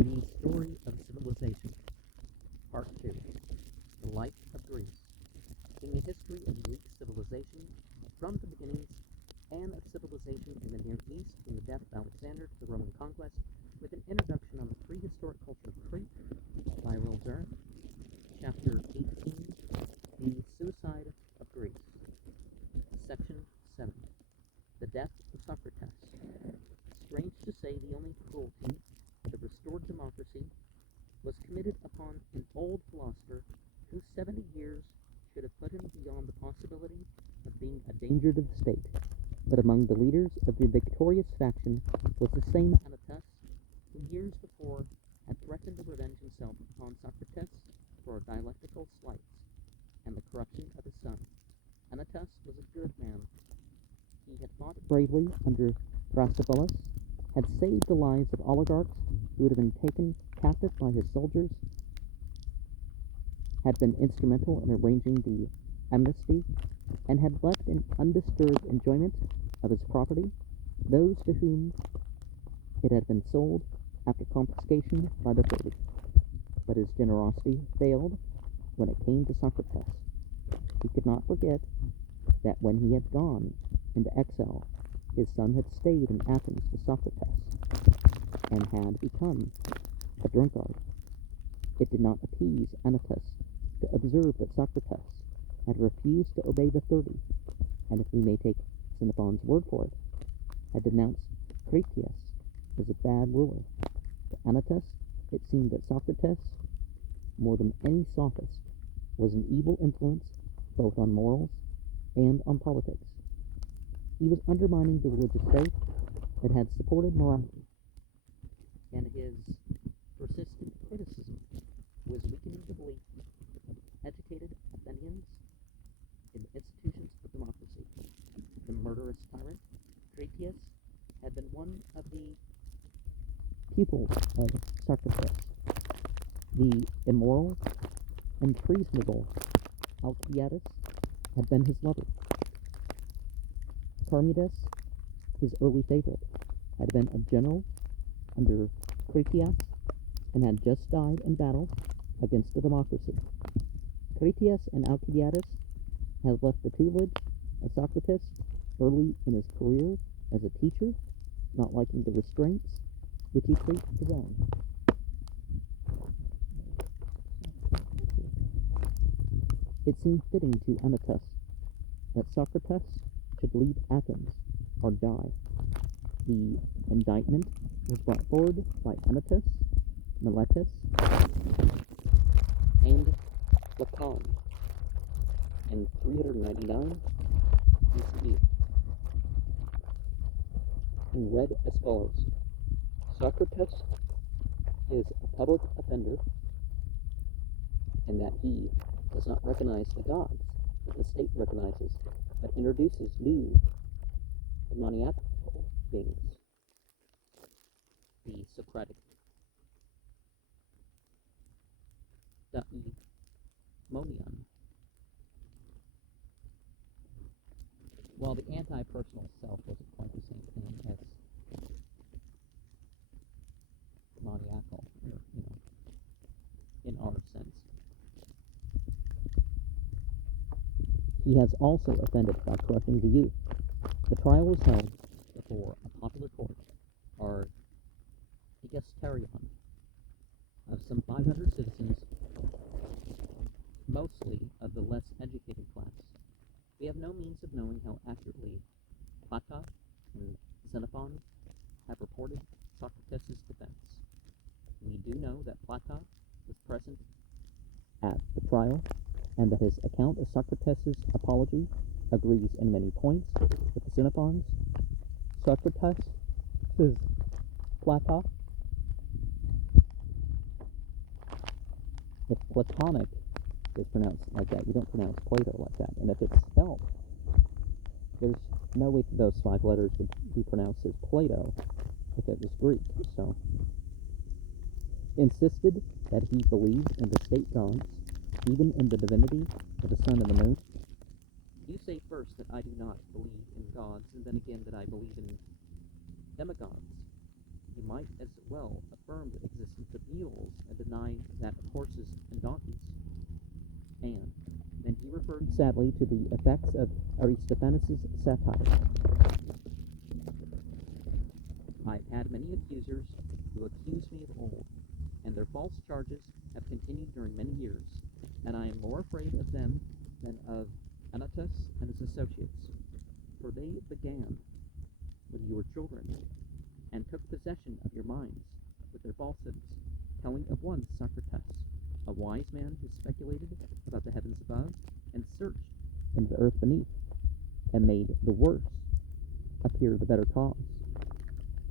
The Story of Civilization, Part 2, The Life of Greece. In the history of Greek civilization, from the beginnings, and of civilization in the Near East, from the death of Alexander to the Roman conquest, with an introduction on the prehistoric culture of Crete by Durant, Chapter 18, The Suicide of Greece, Section 7, The Death of Socrates. Strange to say, the only cruelty of the restored democracy was committed upon an old philosopher whose 70 years should have put him beyond the possibility of being a danger to the state. But among the leaders of the victorious faction was the same Anytus who years before had threatened to revenge himself upon Socrates for dialectical slights and the corruption of his son. Anytus was a good man. He had fought bravely under Thrasybulus, had saved the lives of oligarchs who had been taken captive by his soldiers, had been instrumental in arranging the amnesty, and had left in undisturbed enjoyment of his property those to whom it had been sold after confiscation by the 30. But his generosity failed when it came to Socrates. He could not forget that when he had gone into exile, his son had stayed in Athens with Socrates and had become a drunkard. It did not appease Anytus to observe that Socrates had refused to obey the 30, and if we may take Xenophon's word for it, had denounced Critias as a bad ruler. To Anytus, it seemed that Socrates, more than any sophist, was an evil influence both on morals and on politics. He was undermining the religious faith that had supported morality, and his persistent criticism was weakening the belief of educated Athenians in the institutions of democracy. The murderous tyrant, Critias, had been one of the pupils of Socrates. The immoral and treasonable Alcibiades had been his lover. Charmides, his early favorite, had been a general under Critias and had just died in battle against the democracy. Critias and Alcibiades had left the tutelage of Socrates early in his career as a teacher, not liking the restraints which he treated his own. It seemed fitting to Anytus that Socrates should leave Athens or die. The indictment was brought forward by Anytus, Miletus, and Lacan in 399 BCE, and read as follows: Socrates is a public offender in that he does not recognize the gods that the state recognizes, but introduces new demoniacal beings, the Socratic daimonion. While the anti-personal self wasn't quite the same thing as demoniacal, or, in our sense. He has also offended by crushing the youth. The trial was held before a popular court, or digesterion, of some 500 citizens, mostly of the less educated class. We have no means of knowing how accurately Plato and Xenophon have reported Socrates' defense. We do know that Plato was present at the trial, and that his account of Socrates' apology agrees in many points with the Xenophon's. Socrates is Plato. If Platonic is pronounced like that, you don't pronounce Plato like that. And if it's spelled, there's no way that those 5 letters would be pronounced as Plato if it was Greek. So, insisted that he believed in the state gods, even in the divinity of the sun and the moon. You say first that I do not believe in gods, and then again that I believe in demigods. you might as well affirm the existence of mules and deny that of horses and donkeys. And then he referred sadly to the effects of Aristophanes' satire. I've had many accusers who accuse me of old, and their false charges have continued during many years, and I am more afraid of them than of Anytus and his associates, for they began when you were children, and took possession of your minds with their falsehoods, telling of one Socrates, a wise man who speculated about the heavens above, and searched in the earth beneath, and made the worse appear the better cause.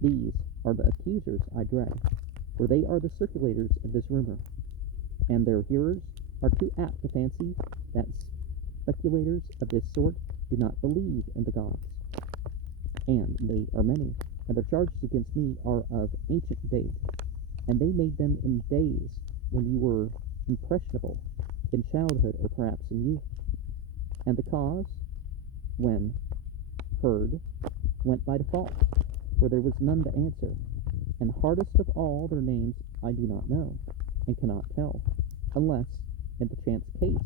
These are the accusers I dread, for they are the circulators of this rumor, and their hearers are too apt to fancy that speculators of this sort do not believe in the gods. And they are many, and their charges against me are of ancient date, and they made them in days when you were impressionable, in childhood or perhaps in youth. And the cause, when heard, went by default, for there was none to answer, and hardest of all their names I do not know, and cannot tell, unless in the chance case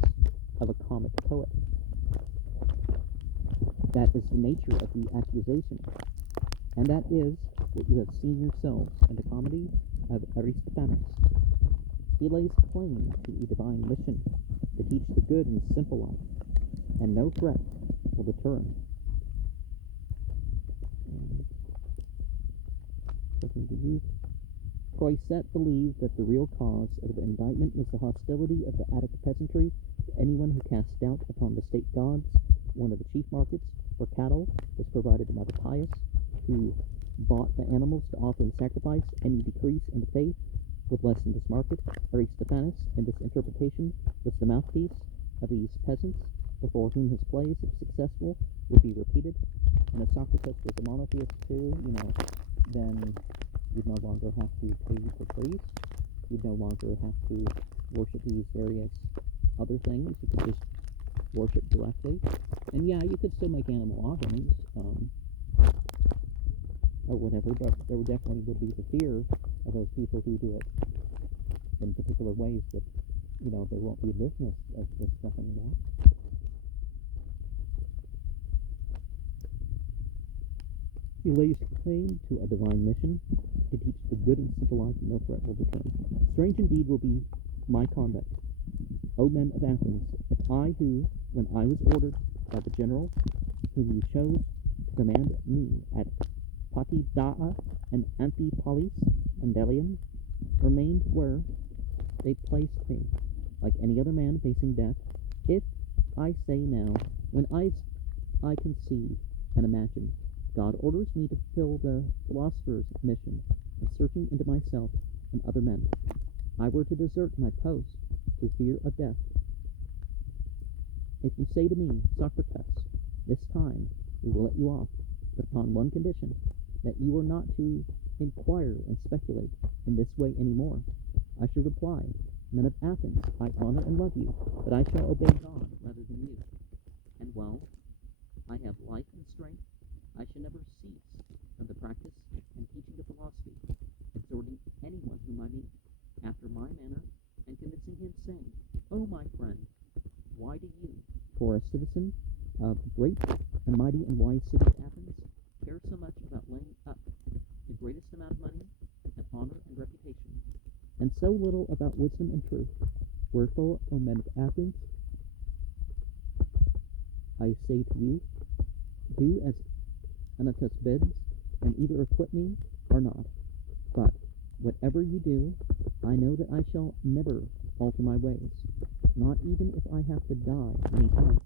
of a comic poet. That is the nature of the accusation, and that is what you have seen yourselves in the comedy of Aristophanes. He lays claim to a divine mission to teach the good and simple life, and no threat will deter him. Croisset believed that the real cause of the indictment was the hostility of the Attic peasantry to anyone who cast doubt upon the state gods. One of the chief markets for cattle was provided by the pious, who bought the animals to offer in sacrifice. Any decrease in the faith would lessen this market. Aristophanes, in this interpretation, was the mouthpiece of these peasants, before whom his plays, if successful, would be repeated. And if Socrates was a monotheist too, then you'd no longer have to pay for priests. You'd no longer have to worship these various other things. You could just worship directly. And yeah, you could still make animal offerings, or whatever, but there definitely would be the fear of those people who do it in particular ways that, there won't be a business of this stuff anymore. He lays claim to a divine mission to teach the good and simple life, and no threat will deter him. Strange indeed will be my conduct, O men of Athens, if I who, when I was ordered by the general whom you chose to command me at Patidae and Amphipolis and Delium, remained where they placed me, like any other man facing death, if I say now, when I conceive and imagine, God orders me to fulfill the philosopher's mission of searching into myself and other men, I were to desert my post through fear of death. If you say to me, Socrates, this time we will let you off, but upon one condition, that you are not to inquire and speculate in this way any more, I should reply, men of Athens, I honor and love you, but I shall obey God rather than you. And well, I have life and strength, I shall never cease from the practice and teaching of philosophy, exhorting anyone whom I meet after my manner, and convincing him, saying, O my friend, why do you, for a citizen of the great and mighty and wise city of Athens, care so much about laying up the greatest amount of money and honor and reputation, and so little about wisdom and truth? Wherefore, O men of Athens, I say to you, do as Anytus bids, and either acquit me or not. But whatever you do, I know that I shall never alter my ways, not even if I have to die many times.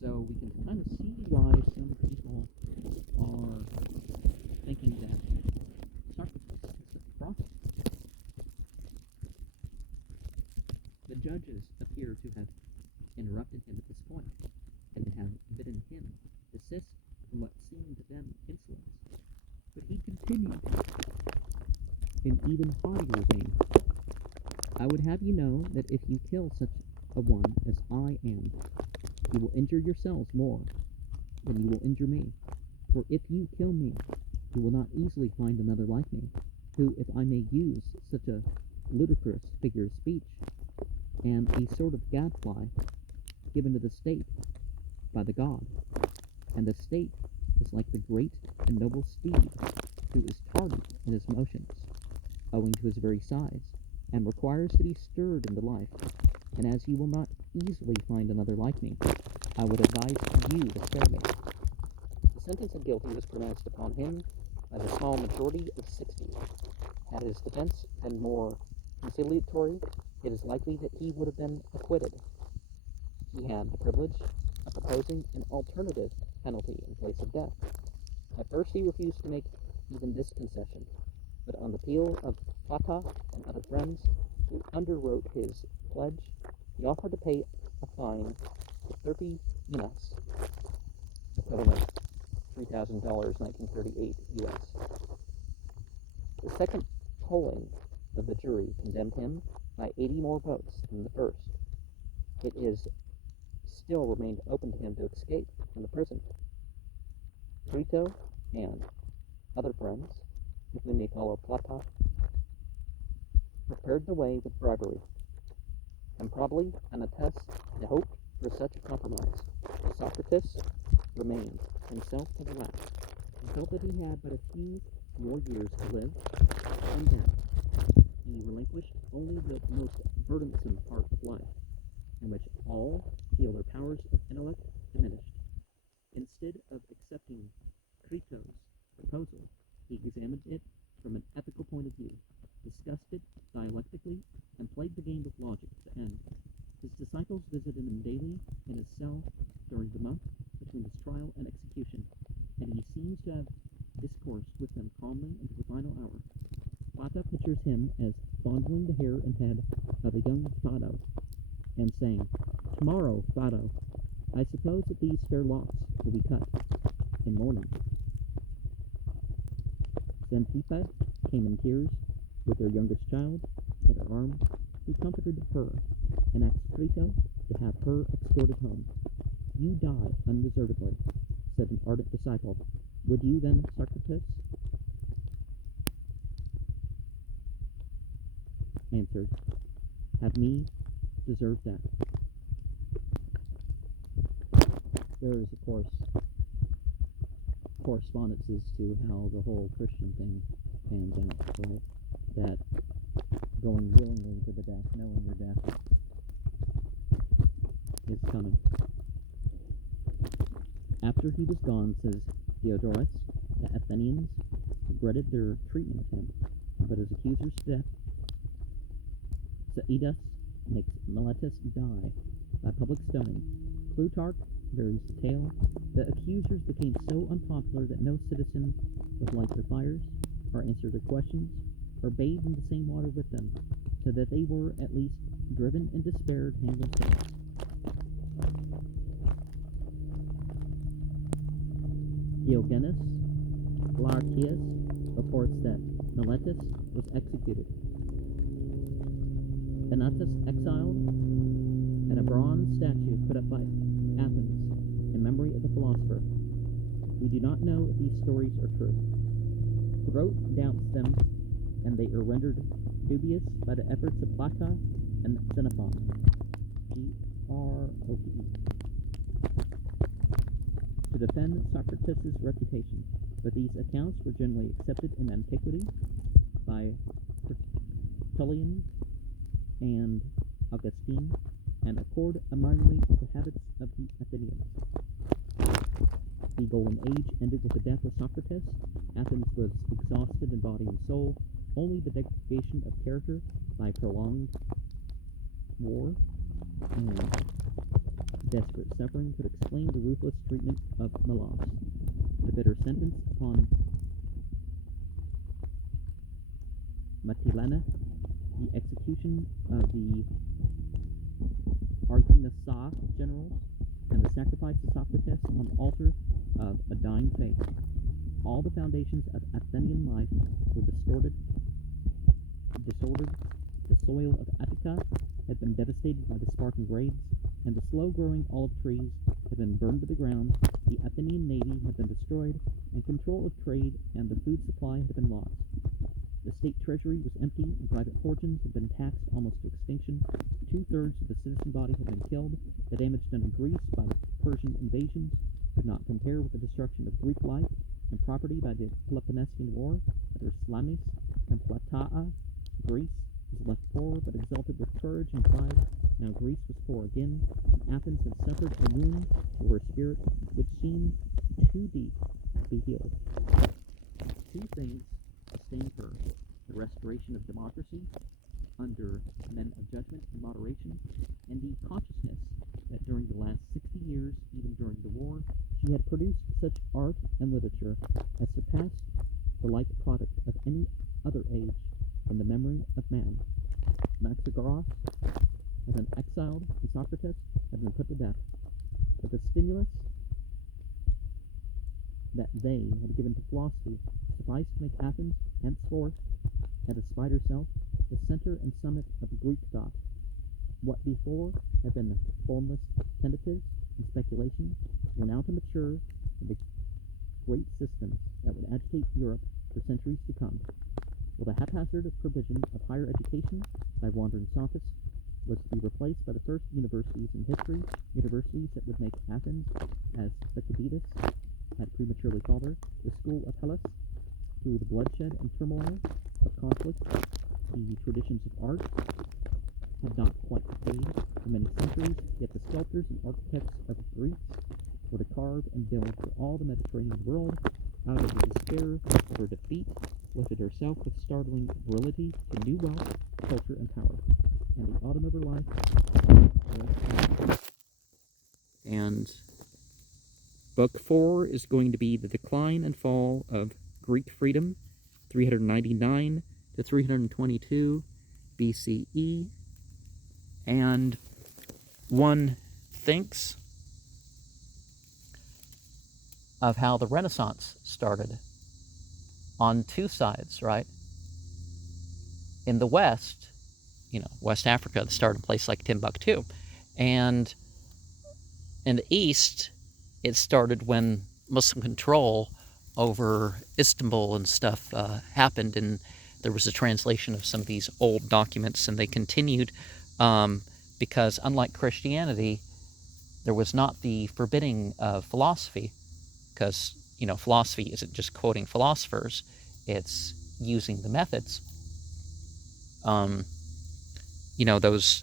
So we can kind of see why some people are thinking that Socrates is a prophet. The judges appear to have interrupted him at this point, and to have bidden him desist from what seemed to them insolence. But he continued in even haughtier vein. I would have you know that if you kill such a one as I am, you will injure yourselves more than you will injure me. For if you kill me, You will not easily find another like me, who, if I may use such a ludicrous figure of speech, am a sort of gadfly given to the state by the god, and the state is like the great and noble steed, who is tardy in his motions, owing to his very size, and requires to be stirred into life. And as you will not easily find another like me, I would advise you to spare me. The sentence of guilty was pronounced upon him by the small majority of 60. Had his defense been more conciliatory, it is likely that he would have been acquitted. He had the privilege of proposing an alternative penalty in place of death. At first he refused to make even this concession, but on the appeal of Plata and other friends who underwrote his pledge, he offered to pay a fine of 30 minas, equivalent $3,000, 1938 U.S. The second polling of the jury condemned him by 80 more votes than the first. It is still remained open to him to escape from the prison. Crito and other friends, if we may follow Plata, prepared the way with bribery, and probably an attest the hope for such a compromise. Socrates remained himself to the last, and felt that he had but a few more years to live, and then he relinquished only the most burdensome part of life, in which all feel their powers of intellect diminished. Instead of accepting Crito's proposal, he examined it from an ethical point of view, discussed it dialectically, and played the game of logic to the end. His disciples visited him daily in his cell during the month between his trial and execution, and he seems to have discoursed with them calmly into the final hour. Plata pictures him as fondling the hair and head of a young Fado, and saying, "Tomorrow, Fado, I suppose that these fair locks will be cut in mourning." Xanthippe came in tears with their youngest child in her arms. He comforted her, and asked Crito to have her escorted home. "You die undeservedly," said an ardent disciple. "Would you then, Socrates?" answered, "Have me deserve that?" There is, of course, correspondences to how the whole Christian thing pans out, right? That going willingly to the death, knowing your death is coming. After he was gone, says Diodorus, the Athenians regretted their treatment of him, but his accuser's death, Sucde makes Meletus die by public stoning. Plutarch varies the tale. The accusers became so unpopular that no citizen would light their fires, or answer their questions, or bathe in the same water with them, so that they were at least driven in despair to hang themselves. Diogenes Laertius reports that Meletus was executed. Donatus exiled, and a bronze statue put up by Athens in memory of the philosopher. We do not know if these stories are true. Grote doubts them, and they are rendered dubious by the efforts of Plata and Xenophon. Grote. To defend Socrates' reputation, but these accounts were generally accepted in antiquity by Tertullian and Augustine, and accord admirably with the habits of the Athenians. The Golden Age ended with the death of Socrates. Athens was exhausted in body and soul. Only the degradation of character by prolonged war and desperate suffering could explain the ruthless treatment of Melas. The bitter sentence upon Matilena, the execution of the Arginasa generals, and the sacrifice of Socrates on the altar of a dying faith. All the foundations of Athenian life were disordered. The soil of Attica had been devastated by the Spartan raids, and the slow-growing olive trees had been burned to the ground, the Athenian navy had been destroyed, and control of trade and the food supply had been lost. The state treasury was empty, and private fortunes had been taxed almost to extinction. 2/3 of the citizen body had been killed. The damage done in Greece by the Persian invasions could not compare with the destruction of Greek life and property by the Peloponnesian War. Under Salamis and Plataea, Greece was left poor, but exulted with courage and pride. Now Greece was poor again, and Athens had suffered a wound to her spirit which seemed too deep to be healed. Two things sustained her: the restoration of democracy under men of judgment and moderation, and the consciousness that during the last 60 years, even during the war, she had produced such art and literature as surpassed the like product of any other age in the memory of man. Anaxagoras had been exiled, and Socrates had been put to death, but the stimulus that they had given to philosophy sufficed to make Athens henceforth, had espied herself, the center and summit of Greek thought. What before had been formless tentatives and speculations were now to mature into great systems that would agitate Europe for centuries to come. While the haphazard provision of higher education by wandering sophists was to be replaced by the first universities in history, universities that would make Athens, as Sucde had prematurely called her, the school of Hellas. Through the bloodshed and turmoil of conflict, the traditions of art had not quite faded for many centuries, yet the sculptors and architects of Greece were to carve and build for all the Mediterranean world. Out of the despair of her defeat, lifted herself with startling virility to new wealth, culture, and power. And the autumn of her life was. And Book 4 is going to be the decline and fall of Greek freedom, 399 to 322 BCE. And one thinks of how the Renaissance started on two sides, right? In the West, West Africa, that started in a place like Timbuktu. And in the East, it started when Muslim control over Istanbul and stuff happened, and there was a translation of some of these old documents, and they continued because unlike Christianity, there was not the forbidding of philosophy, because philosophy isn't just quoting philosophers, it's using the methods. Those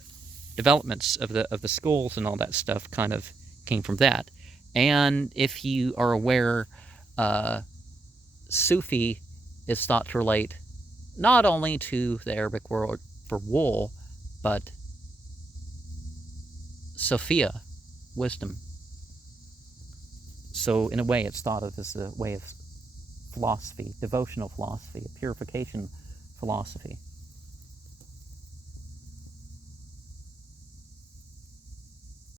developments of the schools and all that stuff kind of came from that. And if you are aware, Sufi is thought to relate not only to the Arabic word for wool, but Sophia, wisdom. So in a way, it's thought of as a way of philosophy, devotional philosophy, a purification philosophy.